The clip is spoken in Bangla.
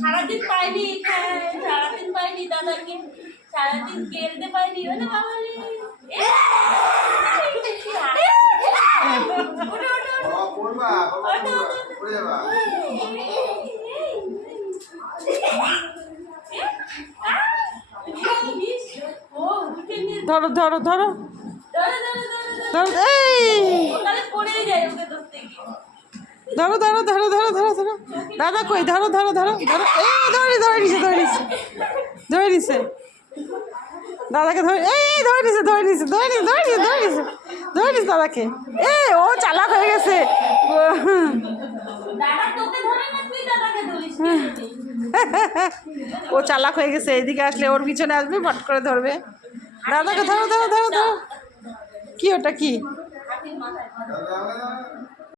সারাদিন পাইনি, সারাদিন পাইনি দাদাকে, সারাদিন খেলতে পাইনি। ধরো ধরো ধরো ধরো, এই ধরো ধরো ধরো ধরো ধরো ধরো, দাদা কই, ধরো ধরো ধরো ধরো, এই ধরে ধরে নিছে, ধরে নিছে, ধরে নিছে দাদাকে, ধরে, এই ধরে নিছে, ধরে নিছে, ধরে নিছে, ধরে নিছে, ধরে নিছে, ধরে নিছে দাদাকে। এই ও চালাক হয়ে গেছে। ও চালাক হয়ে গেছে, এইদিকে আসলে ওর পিছনে আসবে, ফট করে ধরবে। দাদাকে ধরো ধরো ধরো ধরো। কি ওটা কি?